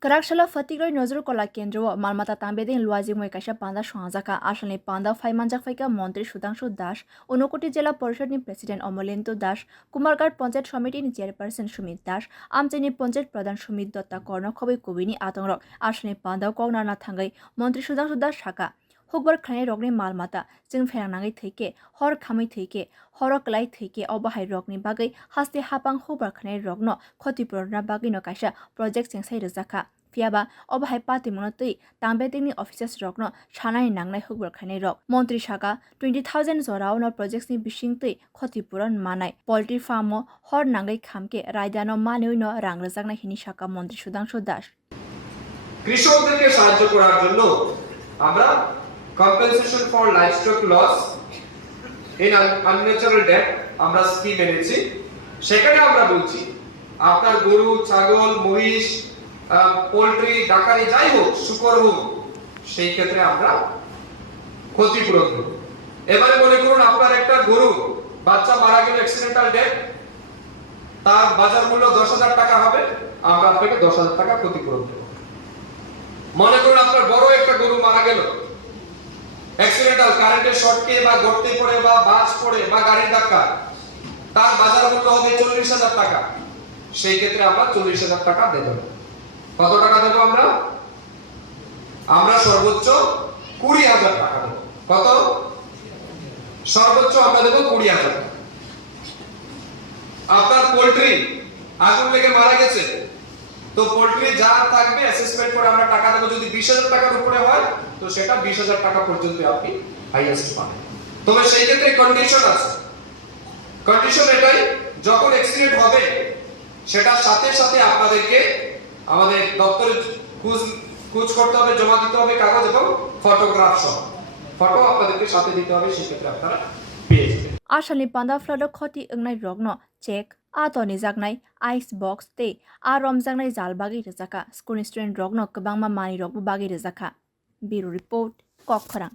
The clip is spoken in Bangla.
Karakshalo Fatikroy Nozur Kola Kendro Malmata Tambedin Luazimwe Kasha Panda Shwazaka Ashley Panda Faimanjak Faika montri Sudhangshu Das Unokoti Jela Porishad ni President Omolento Das Kumargarh Panchayat Committee ni Chairperson Shumit Das Amcheni Panchayat Pradhan Shumit Dotta Korno Khobai Kubini Atongrok Ashley Panda Kongna na Thangai montri Sudhangshu Das Shaka Hukbar khwlainai rokni malmata जों फेरांनाङै थैके हर खामै थैके हरकलाई थैके अबाहाय रकनि बागै हास्ते हापां हबर खनाय रकनो क्षतिपूरणना बागैनो कायसा प्रोजेक्ट सेंसाय रजाखा फियाबा अबाहाय पाति मनतै तांबेतिंनि अफिसार्स रकनो सानाय नांनाय हबर खनाय रक मन्त्री शाखा 20,000 जरावनो प्रोजेक्टनि बिसिंतै क्षतिपूरण मानाय पोल्ट्री फार्मो हर नांगै खामके रायदानो मानैनो रां रजाकनाय हिनि शाखा मन्त्री सुधांशु दास কৃষকদেরকে সাহায্য করার জন্য আমরা compensation for livestock loss in unnatural death আমরা স্কিম এনেছি সেখানে আমরা বলছি আপনার গরু ছাগল মহিষ পোল্ট্রি ডাকারি যাই হোক শুকর হোক সেই ক্ষেত্রে আমরা ক্ষতিপূরণ দেব এবারে মনে করুন আপনার একটা গরু বাচ্চা মারা গেল অ্যাক্সিডেন্টাল ডেথ তার বাজার মূল্য 10,000 টাকা হবে আমরা আপনাকে 10,000 টাকা ক্ষতিপূরণ দেব মনে করুন আপনার বড় একটা গরু মারা গেল অ্যাক্সিডেন্টাল কারেন্টের শর্টকে বা গর্তে পড়ে বা বাস পড়ে বা গাড়ির ধাক্কা তার বাজার মূল্য হবে 40,000 টাকা সেই ক্ষেত্রে আমরা 40,000 টাকা দেব কত টাকা দেব আমরা সর্বোচ্চ 20,000 টাকা দেব কত সর্বোচ্চ আমরা দেব 20,000 টাকা আপনার পোল্ট্রি আগুন লেগে মারা গেছে তো পোল্ট্রি যা থাকবে অ্যাসেসমেন্ট করে আমরা টাকা দেব যদি 20,000 টাকার উপরে হয় তো সেটা 20,000 টাকা পর্যন্ত আপনি হাইয়েস্ট পাবেন তবে সেই ক্ষেত্রে কন্ডিশন আছে কন্ডিশন এটাই যখন অ্যাক্সিডেন্ট হবে সেটা সাথে সাথে আপনাদেরকে আমাদের দপ্তরে খোঁজ করতে হবে জমা দিতে হবে কাগজ এবং ফটোগ্রাফ সহ ফটো আপনাদেরকে সাথে দিতে হবে সেই ক্ষেত্রে আপনারা পেয়ে যাবেন आशलनि पान्दा फ्लड खति अंगनाय रगनो चेक आतनि जागनाय आइस बक्स ते आ रमजागनाय जाल बागै रजाका स्कुल स्टुडेन्ट रगनो गोबांमा मानि रगबो बागै रजाका ब्युरो रिपोर्ट ककफोरां।